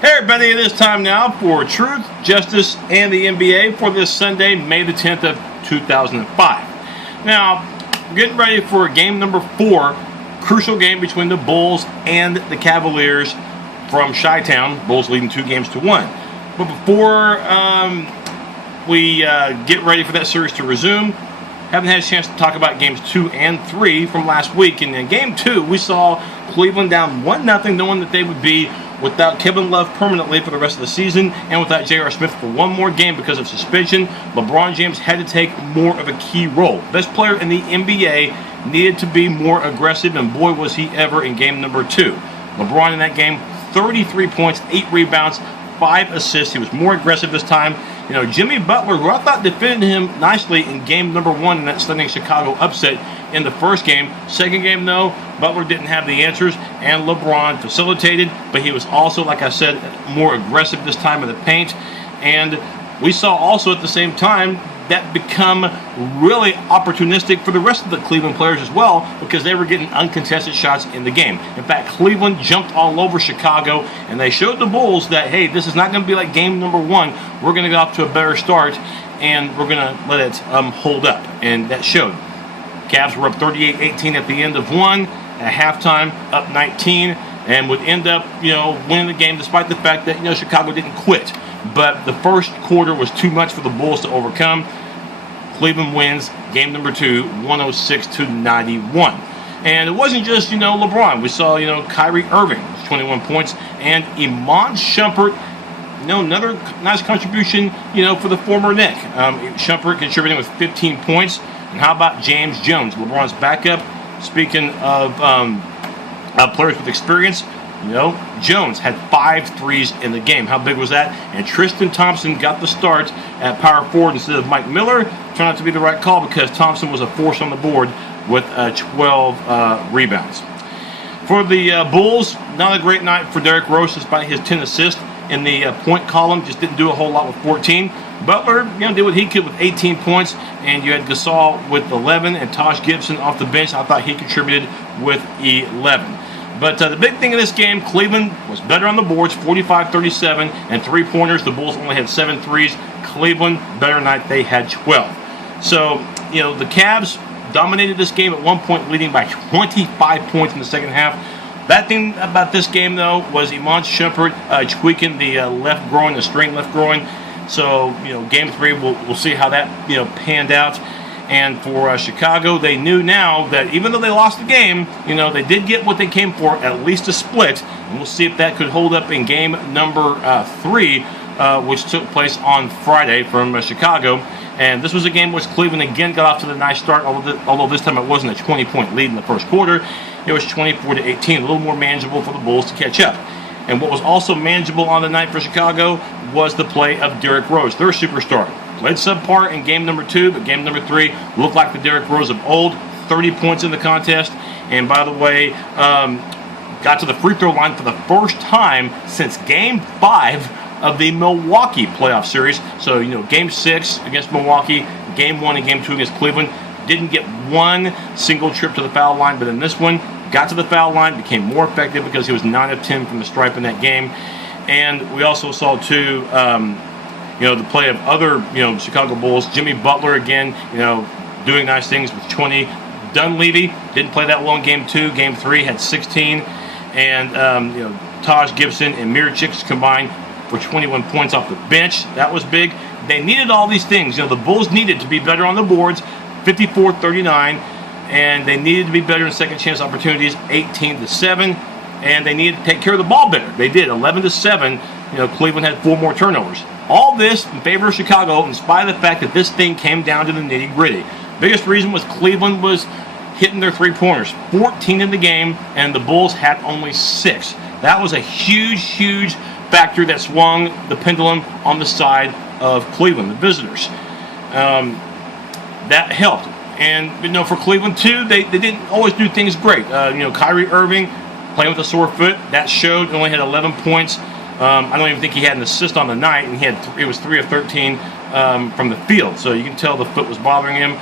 Hey everybody, it is time now for Truth, Justice, and the NBA for this Sunday, May the 10th of 2005. Now, we're getting ready for game number 4, crucial game between the Bulls and the Cavaliers from Chi-Town. Bulls leading 2-1. But before we get ready for that series to resume, haven't had a chance to talk about games 2 and 3 from last week. And in game 2, we saw Cleveland down 1-0, knowing that they would be without Kevin Love permanently for the rest of the season and without J.R. Smith for one more game because of suspension. LeBron James had to take more of a key role. Best player in the NBA needed to be more aggressive, and boy was he ever in game number 2. LeBron in that game, 33 points, 8 rebounds, 5 assists. He was more aggressive this time. You know, Jimmy Butler, who I thought defended him nicely in game number 1 in that stunning Chicago upset in the first game. Second game, though, Butler didn't have the answers, and LeBron facilitated, but he was also, like I said, more aggressive this time in the paint. And we saw also at the same time that become really opportunistic for the rest of the Cleveland players as well, because they were getting uncontested shots in the game. In fact, Cleveland jumped all over Chicago, and they showed the Bulls that, hey, this is not going to be like game number 1. We're going to get off to a better start, and we're going to let it hold up, and that showed. Cavs were up 38-18 at the end of 1, at halftime up 19, and would end up, winning the game despite the fact that, Chicago didn't quit. But the first quarter was too much for the Bulls to overcome. Cleveland wins game number 2, 106-91. And it wasn't just, LeBron. We saw, Kyrie Irving, 21 points, and Iman Shumpert, another nice contribution, for the former Knick. Shumpert contributing with 15 points. And how about James Jones, LeBron's backup? Speaking of players with experience, Jones had 5 threes in the game. How big was that? And Tristan Thompson got the start at power forward instead of Mike Miller. Turned out to be the right call because Thompson was a force on the board with 12 rebounds. For the Bulls, not a great night for Derrick Rose despite his 10 assists in the point column. Just didn't do a whole lot with 14. Butler, did what he could with 18 points, and you had Gasol with 11 and Taj Gibson off the bench. I thought he contributed with 11. But the big thing in this game, Cleveland was better on the boards, 45-37, and three-pointers. The Bulls only had 7 threes. Cleveland, better night, they had 12. So, the Cavs dominated this game at one point, leading by 25 points in the second half. Bad thing about this game, though, was Iman Shumpert tweaking the left groin, the strained left groin. So, game 3, we'll see how that, panned out. And for Chicago, they knew now that even though they lost the game, they did get what they came for, at least a split. And we'll see if that could hold up in game number 3, which took place on Friday from Chicago. And this was a game which Cleveland again got off to the nice start, although this time it wasn't a 20-point lead in the first quarter. It was 24-18, a little more manageable for the Bulls to catch up. And what was also manageable on the night for Chicago was the play of Derrick Rose, their superstar. Played subpar in game number 2, but game number 3 looked like the Derrick Rose of old. 30 points in the contest. And by the way, got to the free throw line for the first time since game 5 of the Milwaukee playoff series. So, game 6 against Milwaukee, game 1 and game 2 against Cleveland. Didn't get one single trip to the foul line, but in this one, got to the foul line, became more effective because he was 9 of 10 from the stripe in that game. And we also saw, too, the play of other, Chicago Bulls. Jimmy Butler, again, doing nice things with 20. Dunleavy didn't play that well in game 2. Game 3 had 16. And, Taj Gibson and Miricic combined for 21 points off the bench. That was big. They needed all these things. The Bulls needed to be better on the boards, 54-39. And they needed to be better in second chance opportunities, 18-7. And they needed to take care of the ball better. They did, 11-7. Cleveland had 4 more turnovers. All this in favor of Chicago, in spite of the fact that this thing came down to the nitty-gritty. Biggest reason was Cleveland was hitting their three-pointers. 14 in the game, and the Bulls had only 6. That was a huge, huge factor that swung the pendulum on the side of Cleveland, the visitors. That helped. And, for Cleveland, too, they didn't always do things great. Kyrie Irving playing with a sore foot, that showed. Only had 11 points. I don't even think he had an assist on the night, and it was 3 of 13 from the field. So you can tell the foot was bothering him.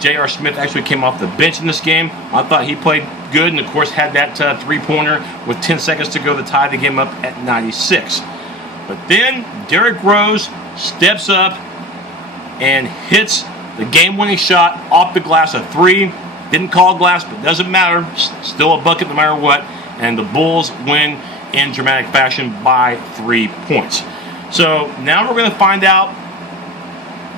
J.R. Smith actually came off the bench in this game. I thought he played good, and of course had that three-pointer with 10 seconds to go to tie the game up at 96. But then Derrick Rose steps up and hits the game-winning shot off the glass, a three. Didn't call glass, but doesn't matter. Still a bucket no matter what. And the Bulls win in dramatic fashion by 3 points. So now we're going to find out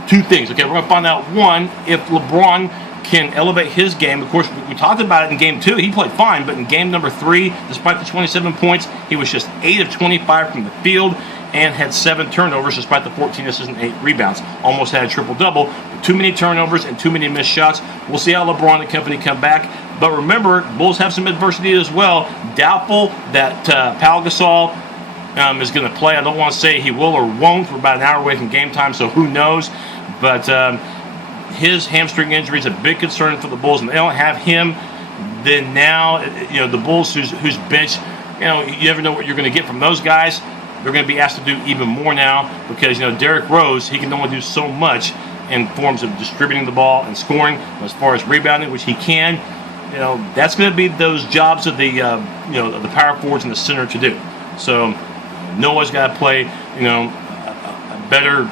two things. Okay, we're going to find out, one, if LeBron can elevate his game. Of course, we talked about it in Game 2. He played fine, but in Game number 3, despite the 27 points, he was just 8 of 25 from the field and had 7 turnovers despite the 14 assists and 8 rebounds. Almost had a triple-double. Too many turnovers and too many missed shots. We'll see how LeBron and company come back. But remember, Bulls have some adversity as well. Doubtful that Pau Gasol is going to play. I don't want to say he will or won't. We're about an hour away from game time, so who knows. But his hamstring injury is a big concern for the Bulls, and they don't have him. Then now, the Bulls, whose bench, you never know what you're going to get from those guys. They're going to be asked to do even more now because, Derrick Rose, he can only do so much in forms of distributing the ball and scoring. As far as rebounding, which he can, that's going to be those jobs of the, of the power forwards and the center to do. So Noah's got to play, a better,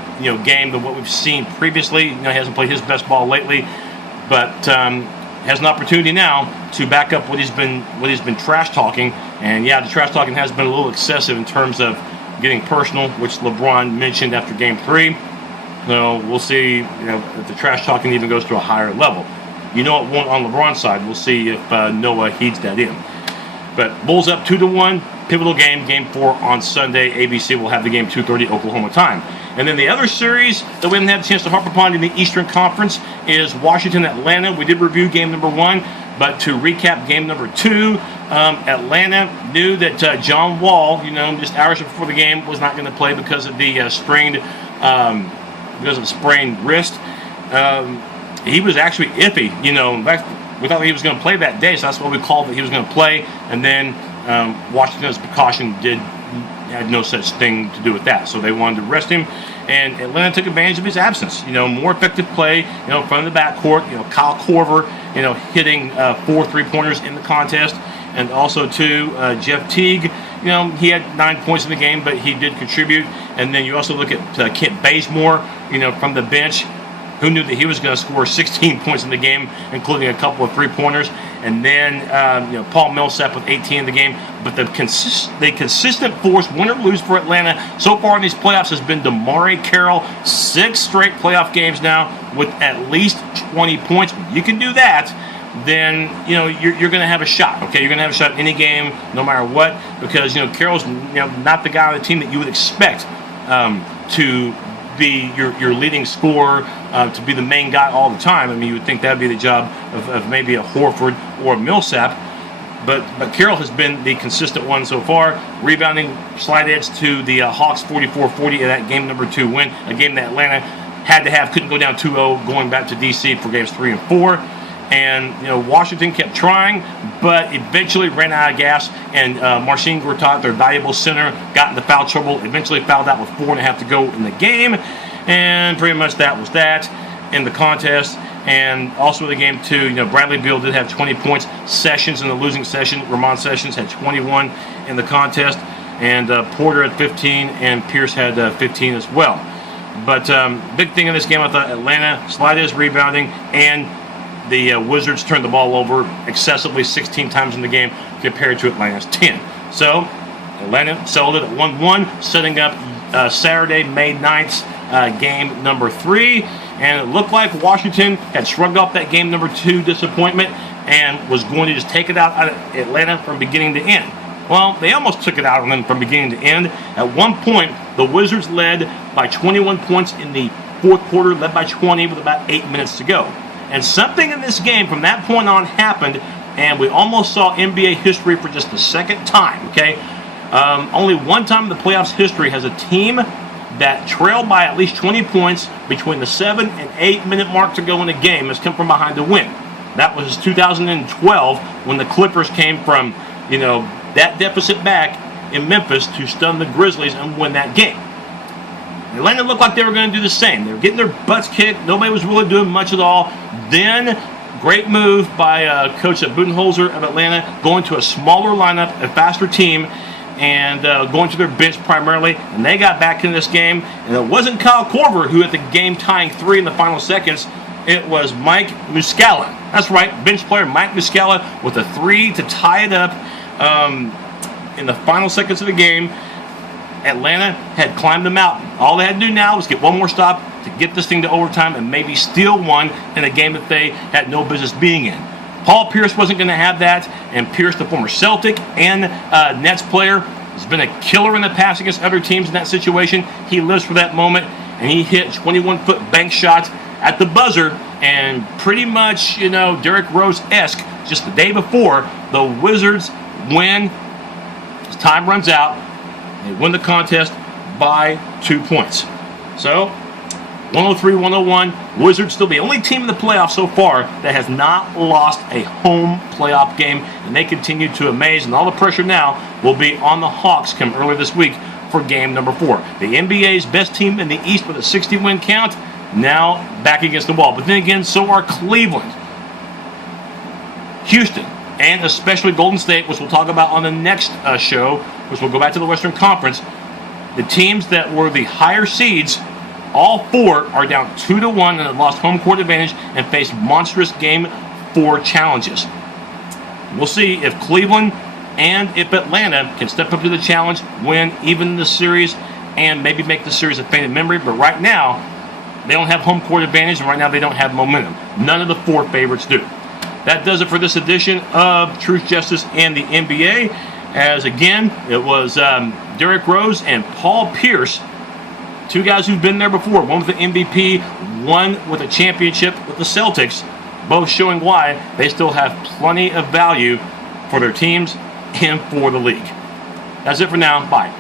game than what we've seen previously. He hasn't played his best ball lately, but has an opportunity now to back up what he's been trash talking. And yeah, the trash talking has been a little excessive in terms of getting personal, which LeBron mentioned after Game 3. So we'll see, if the trash talking even goes to a higher level. It won't on LeBron's side. We'll see if Noah heeds that in. But Bulls up 2-1. Pivotal game, Game 4 on Sunday. ABC will have the game 2:30 Oklahoma time. And then the other series that we haven't had a chance to harp upon in the Eastern Conference is Washington-Atlanta. We did review Game number 1, but to recap Game number 2, Atlanta knew that John Wall, just hours before the game, was not going to play because of the sprained wrist. He was actually iffy. In fact, we thought he was going to play that day, so that's why we called that he was going to play. And then Washington, as precaution, had no such thing to do with that. So they wanted to rest him, and Atlanta took advantage of his absence. More effective play, from the backcourt. Kyle Korver, hitting 4 3-pointers in the contest, and also too Jeff Teague. He had 9 points in the game, but he did contribute. And then you also look at Kent Bazemore, from the bench. Who knew that he was going to score 16 points in the game, including a couple of 3-pointers? And then, Paul Millsap with 18 in the game. But the consistent force, win or lose for Atlanta so far in these playoffs, has been DeMarre Carroll. 6 straight playoff games now with at least 20 points. You can do that, then you're going to have a shot. Okay, you're going to have a shot in any game, no matter what, because Carroll's not the guy on the team that you would expect to be your leading scorer, to be the main guy all the time. I mean, you would think that would be the job of maybe a Horford or a Millsap, but Carroll has been the consistent one so far, rebounding slight edge to the Hawks 44-40 in that game number 2 win, a game that Atlanta had to have, couldn't go down 2-0 going back to D.C. for games 3 and 4. And Washington kept trying, but eventually ran out of gas. And Marcin Gortat, their valuable center, got into foul trouble. Eventually fouled out with 4.5 to go in the game, and pretty much that was that in the contest. And also in the game too, Bradley Beal did have 20 points. Sessions in the losing session, Ramon Sessions had 21 in the contest, and Porter had 15, and Pierce had 15 as well. But big thing in this game, I thought Atlanta slight is rebounding, and the Wizards turned the ball over excessively 16 times in the game compared to Atlanta's 10. So Atlanta settled it at 1-1, setting up Saturday, May 9th, game number 3. And it looked like Washington had shrugged off that game number 2 disappointment and was going to just take it out of Atlanta from beginning to end. Well, they almost took it out on them from beginning to end. At one point, the Wizards led by 21 points in the fourth quarter, led by 20 with about 8 minutes to go. And something in this game from that point on happened, and we almost saw NBA history for just the second time, okay? Only one time in the playoffs history has a team that trailed by at least 20 points between the 7 and 8 minute mark to go in a game has come from behind to win. That was 2012 when the Clippers came from, that deficit back in Memphis to stun the Grizzlies and win that game. Atlanta looked like they were going to do the same. They were getting their butts kicked. Nobody was really doing much at all. Then, great move by Coach Budenholzer of Atlanta, going to a smaller lineup, a faster team, and going to their bench primarily. And they got back in this game. And it wasn't Kyle Korver who hit the game-tying three in the final seconds. It was Mike Muscala. That's right, bench player Mike Muscala with a three to tie it up in the final seconds of the game. Atlanta had climbed the mountain. All they had to do now was get one more stop to get this thing to overtime and maybe steal one in a game that they had no business being in. Paul Pierce wasn't going to have that, and Pierce, the former Celtic and Nets player, has been a killer in the past against other teams in that situation. He lives for that moment, and he hit 21-foot bank shots at the buzzer, and pretty much, Derrick Rose-esque, just the day before, the Wizards win. As time runs out, they win the contest by 2 points. So, 103-101, Wizards still the only team in the playoffs so far that has not lost a home playoff game, and they continue to amaze, and all the pressure now will be on the Hawks come early this week for game number 4. The NBA's best team in the East with a 60-win count, now back against the wall. But then again, so are Cleveland, Houston, and especially Golden State, which we'll talk about on the next show, which will go back to the Western Conference. The teams that were the higher seeds, all 4 are down 2-1 and have lost home court advantage and face monstrous game 4 challenges. We'll see if Cleveland and if Atlanta can step up to the challenge, win even the series, and maybe make the series a faded memory. But right now, they don't have home court advantage, and right now they don't have momentum. None of the 4 favorites do. That does it for this edition of Truth, Justice, and the NBA. As again, it was Derrick Rose and Paul Pierce, 2 guys who've been there before. One with the MVP, one with a championship with the Celtics, both showing why they still have plenty of value for their teams and for the league. That's it for now. Bye.